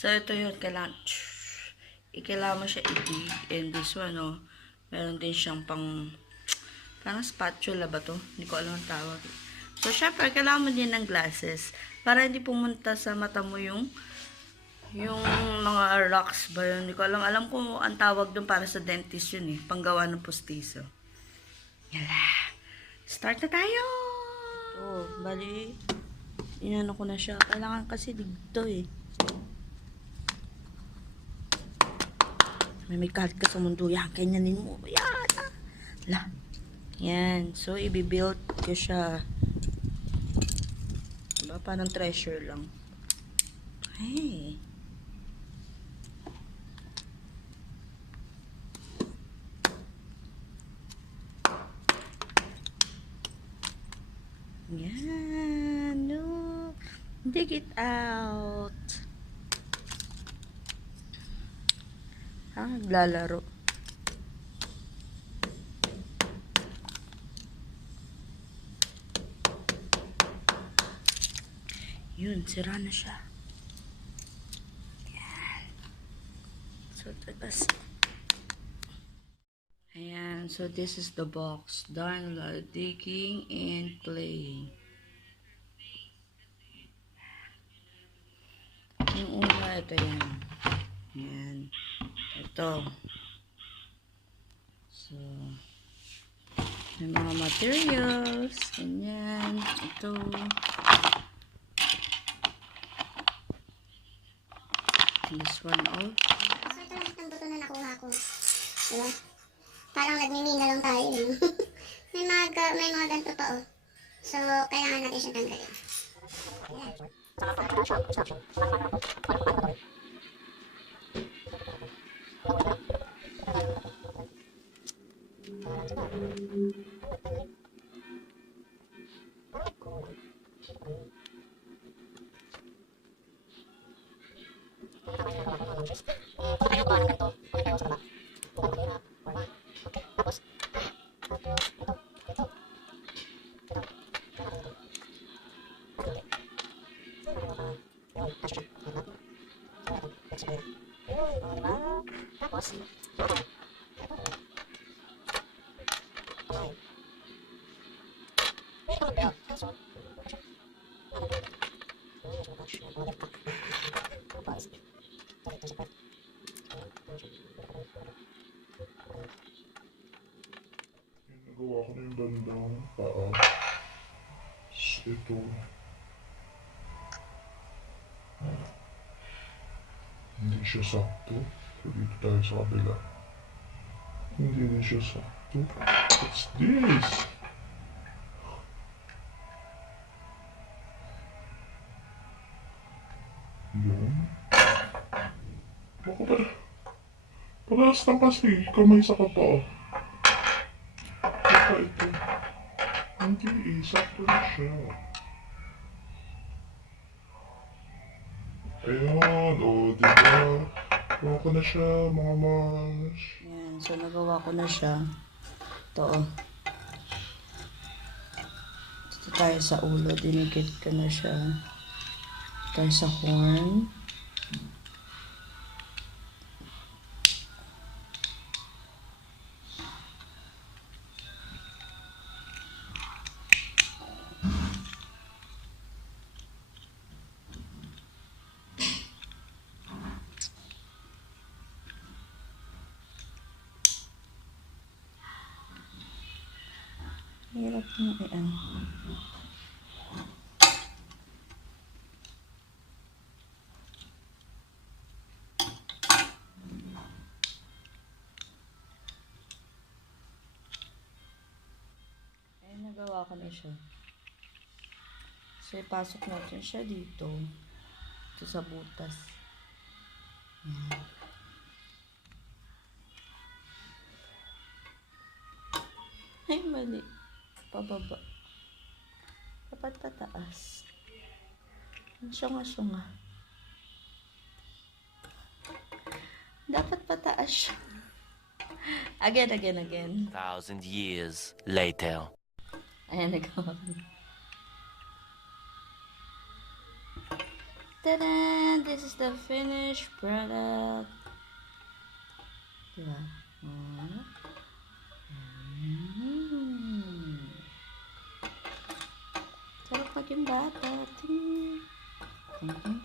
So, ito yun. Kailangan mo siya i-dig. And this one, oh, meron din siyang parang spatula ba to? Hindi ko alam ang tawag. So, syempre, kailangan mo din ng glasses para hindi pumunta sa mata mo yung mga rocks ba yun? Hindi ko alam. Alam ko ang tawag dun para sa dentist yun eh. Panggawa ng postiso. Yala. Start na tayo! Ito, bali, inano ko na siya. Kailangan kasi dito eh. May kahit ka sa mundo yan. Kanyanin mo. Yan. La. Yan. So, i-build ko siya. Diba? Parang treasure lang. Hey. Yan. No. Dig it out. Naglalaro. Yun, sira na siya. Yan. So, tagas. Ayan, so this is the box. Done digging and playing. Yung una, ito yan. Yan. Ito. So, may mga materials. Ganyan. Ito. This one all. So, ito lahat ng buto na nakuha ko. Diba? Parang nagmimina lang tayo. may mga ganito pa oh. So, kailangan natin siya tanggalin. Ayan. Nagawa ko na yung bandang paa. Ito. Hindi siya sakto. So, dito tayo sa kabila. Hindi din siya sakto. What's this? Yan. Ako pala. Parehas lang kasi. Kamay sa kapa. Baka ito. Hindi eh. Sakto na siya. Ayan. O, diba? Gawa ko na siya, mga mas. Yan. So, nagawa ko na siya. Ito, oh. Dito tayo sa ulo. Dinikit ko na siya. Tayo sa horn. Hirap mo iyan. Ay, nagawa ko na siya. So, ipasok natin siya dito. Ito sa butas. Yan. Ay, mali. Pababa. Dapat pataas. Ang syunga-syunga. Dapat pataas siya. Again. 1,000 years later. Ayan, nagawa ko. Ta-da! This is the finished product. Diba? Mm. Sarap maging bata. Ting. Ting, ting,